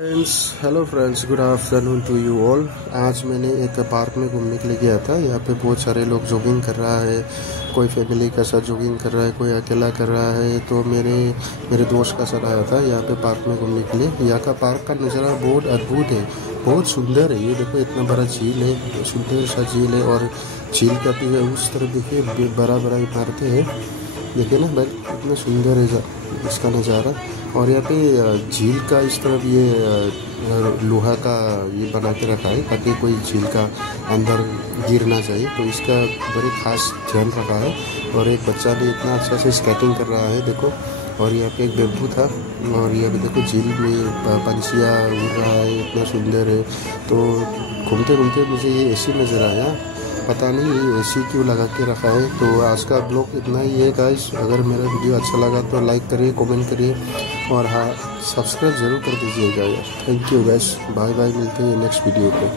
Hello friends, good afternoon to you all. आज मैंने एक पार्क में घूमने के लिए गया था। यहाँ पे बहुत सारे लोग जॉगिंग कर रहा है, कोई फैमिली के साथ जॉगिंग कर रहा है, कोई अकेला कर रहा है। तो मेरे दोस्त का साथ आया था यहाँ पे पार्क में घूमने के लिए। यहाँ का पार्क का नज़ारा बहुत अद्भुत है, बहुत सुंदर है। ये देखो इतना बड़ा झील है, सुंदर सा झील है। और झील का भी उस तरफ देखिए बड़ा बड़ा इमारतें हैं, देखिए ना भाई, इतना सुंदर है इसका नज़ारा। और यहाँ पे झील का इस तरफ ये लोहा का ये बना के रखा है ताकि कोई झील का अंदर गिर ना जाए, तो इसका बड़े खास ध्यान रखा है। और एक बच्चा भी इतना अच्छा से स्केटिंग कर रहा है, देखो। और यहाँ पे एक बेम्बू था, और यहाँ पे देखो झील में पंछियाँ उड़ रहा है, इतना सुंदर है। तो घूमते घूमते मुझे ये ऐसी नज़र आया, पता नहीं ये एसी क्यों लगा के रखा है। तो आज का ब्लॉग इतना ही है गाइस। अगर मेरा वीडियो अच्छा लगा तो लाइक करिए, कमेंट करिए, और हाँ, सब्सक्राइब ज़रूर कर दीजिएगा यार। Thank you guys, bye bye, मिलते हैं नेक्स्ट वीडियो पे।